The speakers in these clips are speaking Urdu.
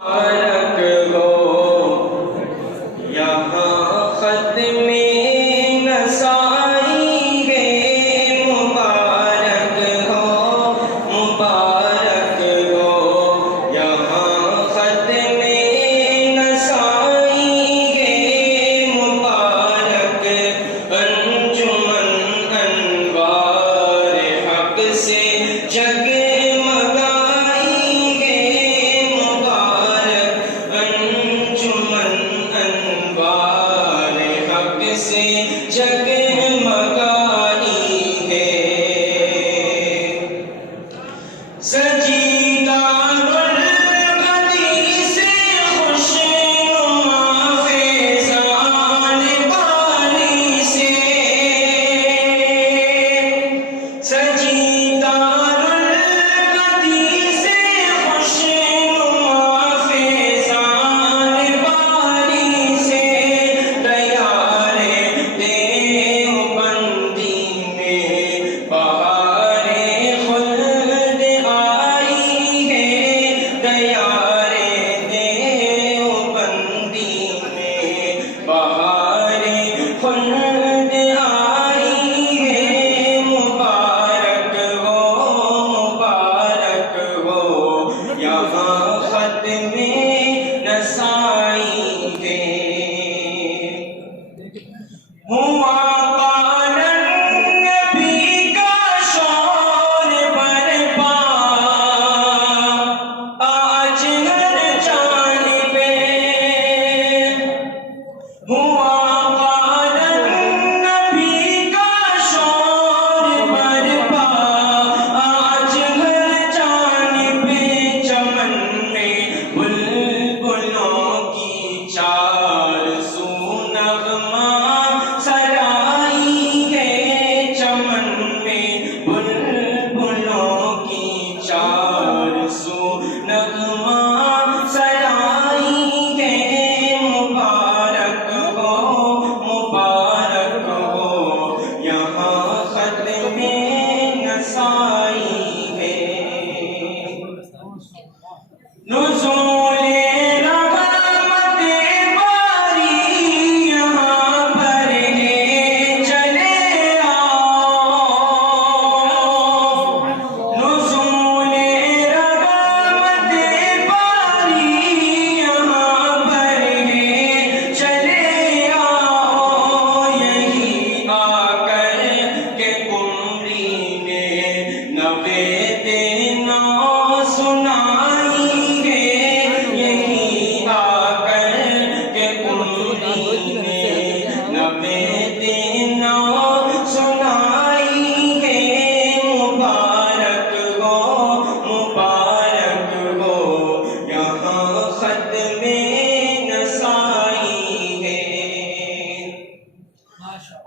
مبارک ہو یہاں ختم نسائی ہے، مبارک ہو یہاں ختم نسائی ہے، مبارک انجمن انوار حق سے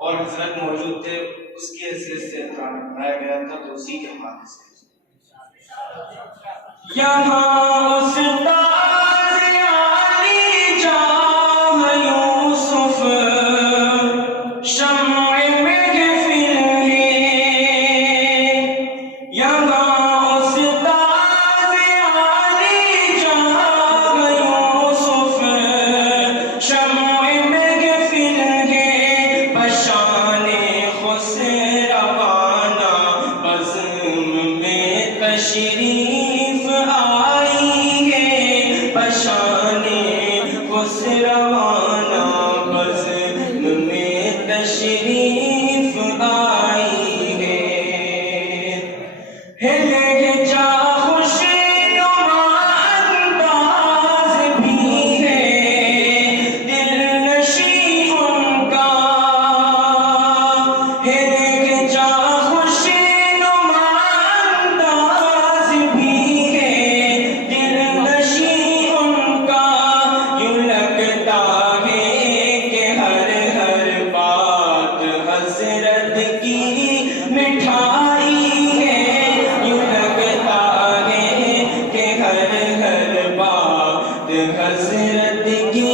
اور حضرت موجود تھے، اس کی حیثیت سے احترام بنایا گیا تھا، تو اسی کے حوالے سے یہاں استاد علی جاہ یوسف شمع محفل ہے، یہاں استاد علی جاہ یوسف شمع محفل ہے، بشان خسروانہ بزم میں تشریف آئی ہے، بشان خسروانہ بزم میں تشریف آئی ہے، لہجہ خوش نما انداز بھی ہے، دل نشیں ان کا ہے، لہجہ خوش نما انداز بھی ہے، دل نشیں ان کا، یوں لگتا ہے کہ ہر بات حضرت کی مٹھائی ہے، یوں لگتا ہے کہ ہر بات حضرت کی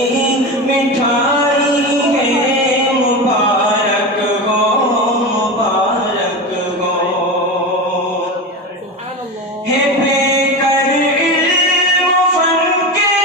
مٹھائی ہے، مبارک ہو ہے بے کر علم و فن کے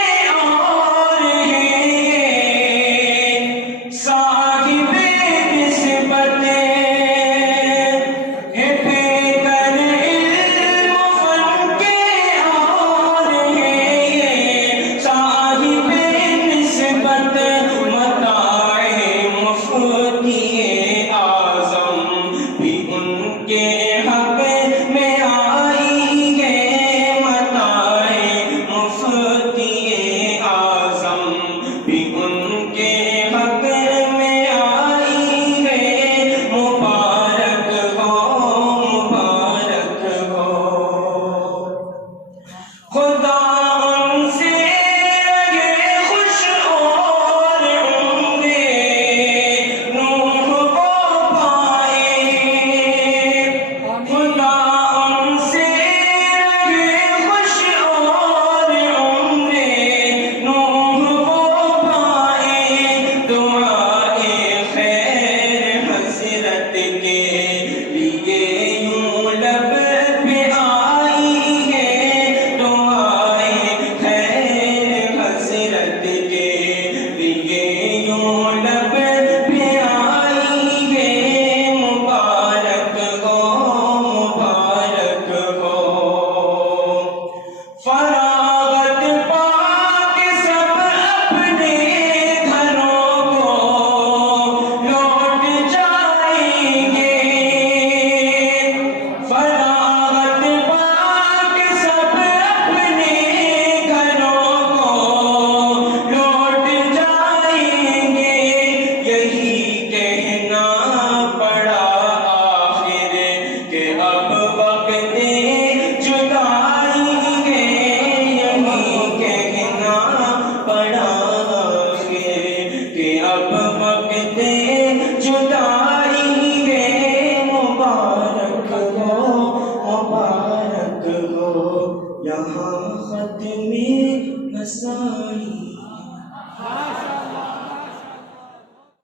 یہاں ختم مسائی